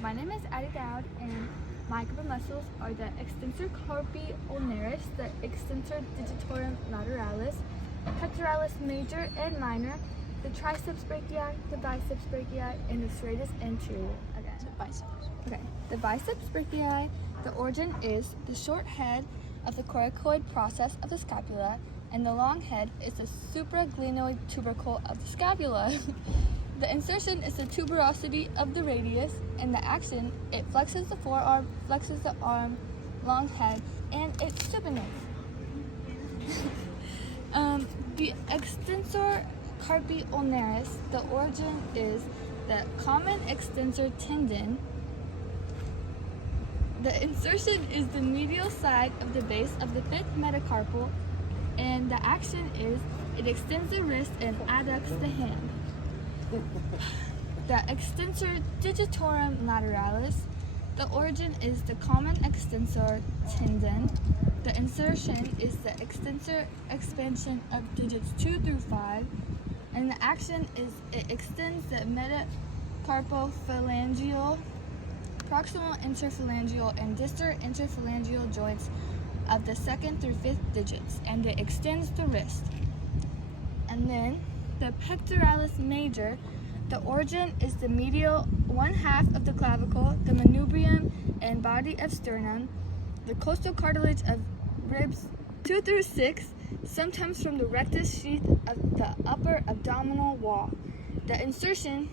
My name is Addie Dowd, and my group of muscles are the extensor carpi ulnaris, the extensor digitorum lateralis, pectoralis major and minor, the triceps brachii, the biceps brachii, and the serratus anterior. Again. So biceps. Okay. The biceps brachii, the origin is the short head of the coracoid process of the scapula, and the long head is the supraglenoid tubercle of the scapula. The insertion is the tuberosity of the radius, and the action, it flexes the forearm, flexes the arm, long head, and it supinates. The extensor carpi ulnaris, the origin is the common extensor tendon. The insertion is the medial side of the base of the fifth metacarpal, and the action is it extends the wrist and adducts the hand. The extensor digitorum lateralis, the origin is the common extensor tendon. The insertion is the extensor expansion of digits 2 through 5, and the action is it extends the metacarpophalangeal, proximal interphalangeal, and distal interphalangeal joints of the 2nd through 5th digits, and it extends the wrist. And then the pectoralis major, the origin is the medial one half of the clavicle, the manubrium and body of sternum, the costal cartilage of ribs 2 through 6, sometimes from the rectus sheath of the upper abdominal wall. The insertion,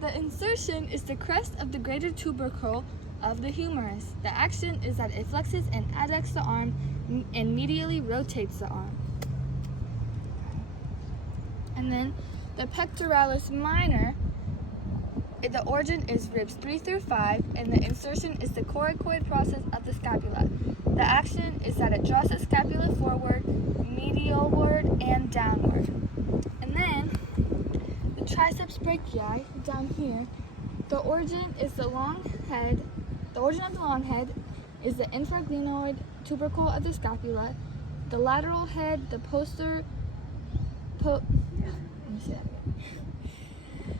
the insertion is the crest of the greater tubercle of the humerus. The action is that it flexes and adducts the arm and medially rotates the arm. And then the pectoralis minor, the origin is ribs 3 through 5, and the insertion is the coracoid process of the scapula. The action is that it draws the scapula forward, medialward, and downward. And then the triceps brachii down here, the origin is the long head. The origin of the long head is the infraglenoid tubercle of the scapula. The lateral head, the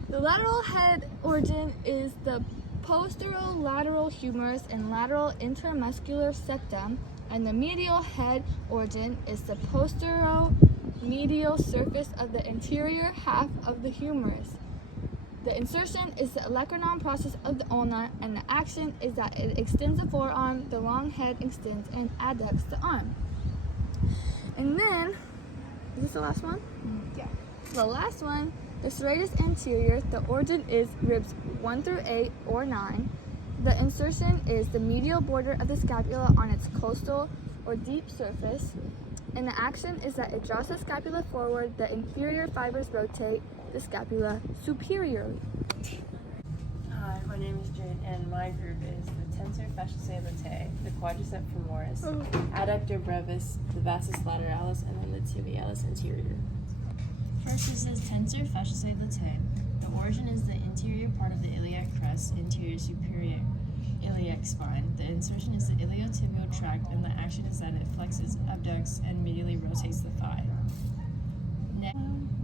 The lateral head origin is the posterolateral humerus and lateral intermuscular septum, and the medial head origin is the posteromedial surface of the anterior half of the humerus. The insertion is the olecranon process of the ulna, and the action is that it extends the forearm, the long head extends and adducts the arm. And then, is this the last one? Yeah. The last one, the serratus anterior, the origin is ribs 1 through 8 or 9. The insertion is the medial border of the scapula on its costal or deep surface, and the action is that it draws the scapula forward, the inferior fibers rotate the scapula superiorly. Hi, my name is Jade, and my group is the tensor fasciae latae, the quadriceps femoris, adductor brevis, the vastus lateralis, and then the tibialis anterior. First is the tensor fasciae latae. The origin is the interior part of the iliac crest, anterior superior iliac spine. The insertion is the iliotibial tract, and the action is that it flexes, abducts, and medially rotates the thigh. Next,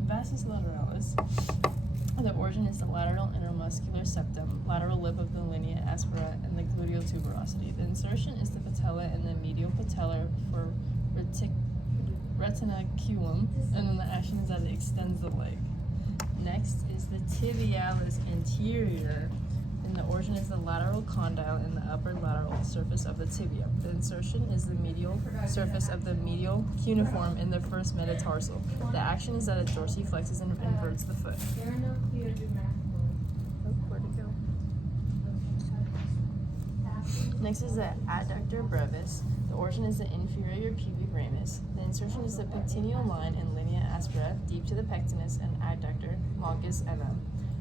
Vastus lateralis. The origin is the lateral intermuscular septum, lateral lip of the linea aspera, and the gluteal tuberosity. The insertion is the patella and the medial patellar for retinaculum, and then the action is that it extends the leg. Next is the tibialis anterior, and the origin is the lateral condyle and the upper lateral surface of the tibia. The insertion is the medial surface of the medial cuneiform in the first metatarsal. The action is that it dorsiflexes and inverts the foot. Where'd it go? Next is the adductor brevis. The origin is the inferior pubic ramus. The insertion is the pectineal line and linea aspera, deep to the pectinus, and adductor longus mm.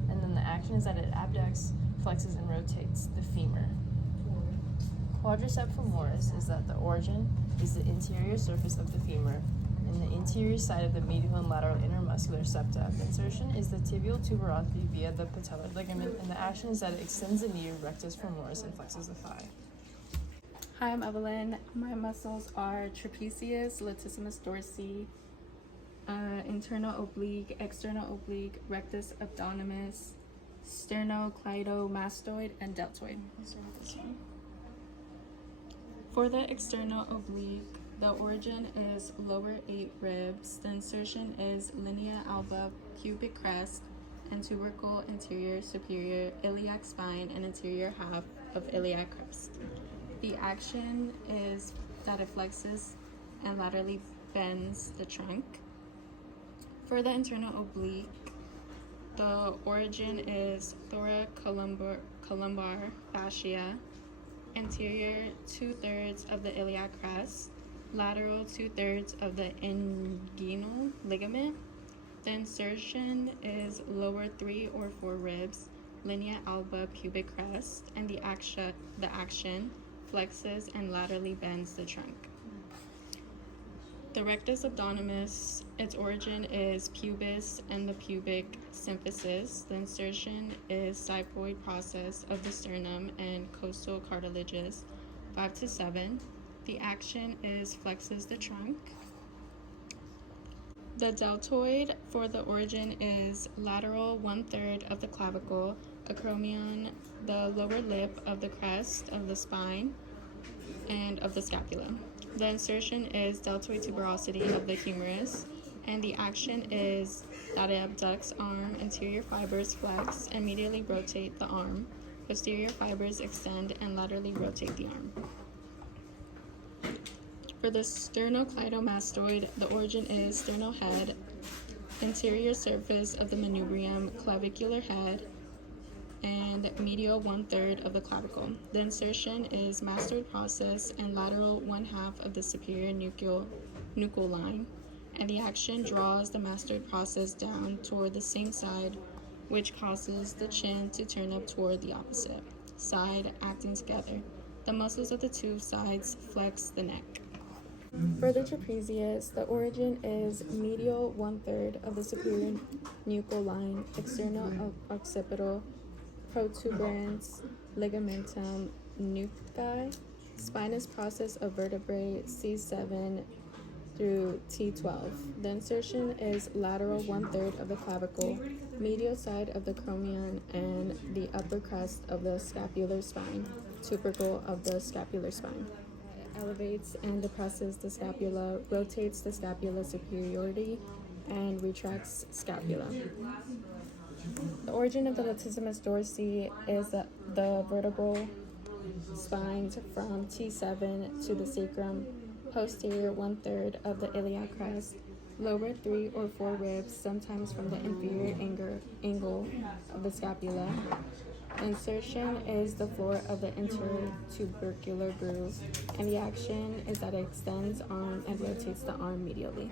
And then the action is that it abducts, flexes, and rotates the femur. Quadriceps femoris is that the origin is the interior surface of the femur and the interior side of the medial and lateral intermuscular septa. The insertion is the tibial tuberosity via the patellar ligament, and the action is that it extends the knee rectus femoris and flexes the thigh. Hi, I'm Evelyn. My muscles are trapezius, latissimus dorsi, internal oblique, external oblique, rectus abdominis, sternocleidomastoid, and deltoid. Let's start with this one. For the external oblique, the origin is lower 8 ribs. The insertion is linea alba, pubic crest, and tubercle anterior superior iliac spine and anterior half of iliac crest. The action is that it flexes and laterally bends the trunk. For the internal oblique, the origin is thoracolumbar fascia, anterior 2/3 of the iliac crest, lateral 2/3 of the inguinal ligament. The insertion is lower 3 or 4 ribs, linea alba, pubic crest, and the action flexes and laterally bends the trunk. The rectus abdominis, its origin is pubis and the pubic symphysis. The insertion is xiphoid process of the sternum and costal cartilages 5 to 7. The action is flexes the trunk. The deltoid for the origin is lateral 1/3 of the clavicle, acromion, the lower lip of the crest of the spine and of the scapula. The insertion is deltoid tuberosity of the humerus, and the action is that it abducts arm, anterior fibers flex and medially rotate the arm, posterior fibers extend and laterally rotate the arm. For the sternocleidomastoid, the origin is sternal head, interior surface of the manubrium, clavicular head, and medial 1/3 of the clavicle. The insertion is mastoid process and lateral 1/2 of the superior nuchal line, and the action draws the mastoid process down toward the same side, which causes the chin to turn up toward the opposite side, acting together. The muscles of the two sides flex the neck. For the trapezius, the origin is medial 1/3 of the superior nuchal line, external occipital, protuberance, ligamentum nuchae, spinous process of vertebrae C7 through T12. The insertion is lateral 1/3 of the clavicle, medial side of the acromion, and the upper crest of the scapular spine, tubercle of the scapular spine. It elevates and depresses the scapula, rotates the scapula superiority, and retracts scapula. The origin of the latissimus dorsi is the vertebral spines from T7 to the sacrum, posterior 1/3 of the iliac crest, lower 3 or 4 ribs, sometimes from the inferior angle of the scapula. The insertion is the floor of the intertubercular groove, and the action is that it extends arm and rotates the arm medially.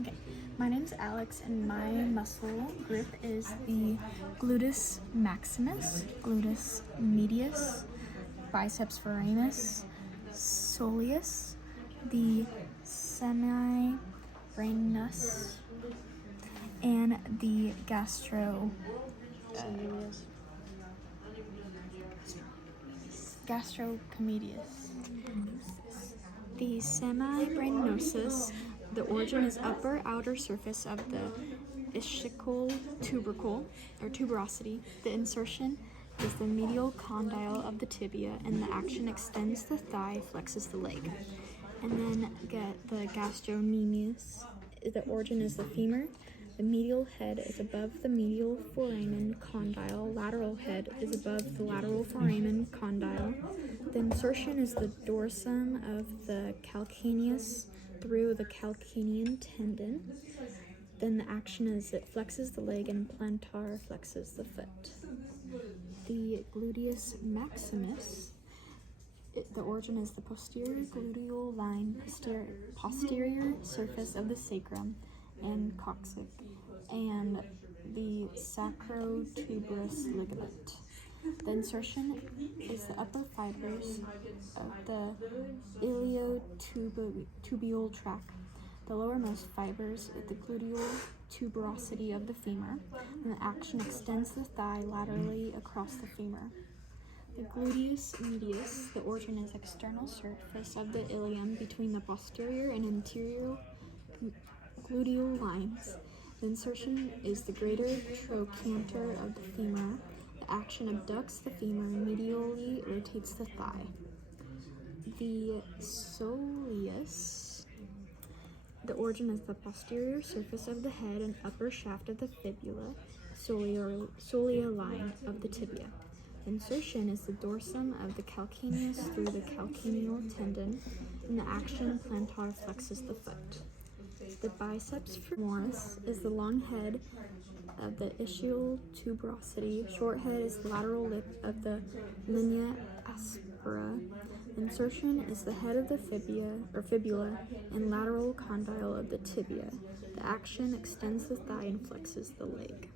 Okay, my name's Alex, and my muscle group is the gluteus maximus, gluteus medius, biceps foramus, soleus, the semibranus, and the gastrocomedius. The semibraniosus, the origin is upper outer surface of the ischial tubercle or tuberosity. The insertion is the medial condyle of the tibia, and the action extends the thigh, flexes the leg. And then get the gastrocnemius. The origin is the femur. The medial head is above the medial foramen condyle. Lateral head is above the lateral foramen condyle. The insertion is the dorsum of the calcaneus through the calcanean tendon. Then the action is it flexes the leg and plantar flexes the foot. The gluteus maximus, the origin is the posterior gluteal line, posterior surface of the sacrum and coccyx, and the sacrotuberous ligament. The insertion is the upper fibers of the iliotubular tract. The lowermost fibers is the gluteal tuberosity of the femur, and the action extends the thigh laterally across the femur. The gluteus medius, the origin is external surface of the ilium between the posterior and anterior gluteal lines. The insertion is the greater trochanter of the femur. The action abducts the femur and medially rotates the thigh. The soleus. The origin is the posterior surface of the head and upper shaft of the fibula, soleal line of the tibia. Insertion is the dorsum of the calcaneus through the calcaneal tendon, and the action plantar flexes the foot. The biceps femoris is the long head of the ischial tuberosity. Short head is the lateral lip of the linea aspera. Insertion is the head of the fibula and lateral condyle of the tibia. The action extends the thigh and flexes the leg.